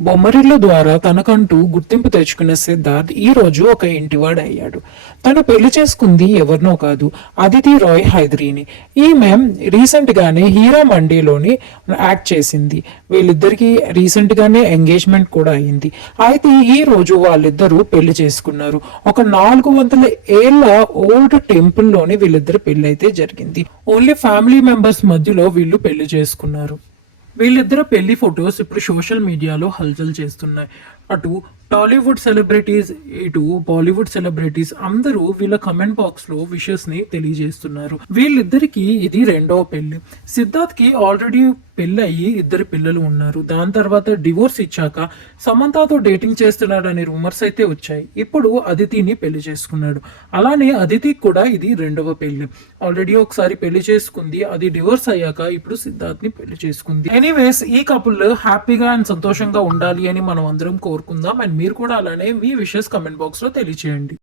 బొమ్మరిళ్ళ ద్వారా తనకంటూ గుర్తింపు తెచ్చుకున్న సిద్ధార్థ్ ఈ రోజు ఒక ఇంటివాడు అయ్యాడు. తను పెళ్ళి చేసుకుంది ఎవరినో కాదు అదితి రాయ్ హైదరీని. ఈమె రీసెంట్ గానే హీరా మండీలోని యాక్ట్ చేసింది. వీళ్ళిద్దరికి రీసెంట్ గానే ఎంగేజ్మెంట్ కూడా అయింది. అయితే ఈ రోజు వాళ్ళిద్దరూ పెళ్ళి చేసుకున్నారు. ఒక నాలుగు వందల ఏళ్ళ ఓల్డ్ టెంపుల్లోని వీళ్ళిద్దరు పెళ్ళి అయితే జరిగింది. ఓన్లీ ఫ్యామిలీ మెంబర్స్ మధ్యలో వీళ్ళు పెళ్ళి చేసుకున్నారు. వీళ్ళిద్దరు పెళ్ళి ఫొటోస్ ఇప్పుడు సోషల్ మీడియాలో హల్చల్ చేస్తున్నాయి. అటు టాలీవుడ్ సెలబ్రిటీస్ ఇటు బాలీవుడ్ సెలబ్రిటీస్ అందరూ వీళ్ళ కమెంట్ బాక్స్లో విషెస్ని తెలియజేస్తున్నారు. వీళ్ళిద్దరికి ఇది రెండవ పెళ్ళి. సిద్ధార్థ్కి ఆల్రెడీ పెళ్ళి అయ్యి ఇద్దరు పిల్లలు ఉన్నారు. దాని తర్వాత డివోర్స్ ఇచ్చాక సమంతతో డేటింగ్ చేస్తున్నాడనే రూమర్స్ అయితే వచ్చాయి. ఇప్పుడు అదితిని పెళ్ళి చేసుకున్నాడు. అలానే అదితి కూడా ఇది రెండవ పెళ్ళి. ఆల్రెడీ ఒకసారి పెళ్ళి చేసుకుంది. అది డివోర్స్ అయ్యాక ఇప్పుడు సిద్ధార్థ్ని పెళ్ళి చేసుకుంది. ఎనీవేస్ ఈ కపుల్ హ్యాపీగా అండ్ సంతోషంగా ఉండాలి అని మనం అందరం కోరుకుందాం. అండ్ మీరు కూడా అలానే మీ విషెస్ కమెంట్ బాక్స్లో తెలియచేయండి.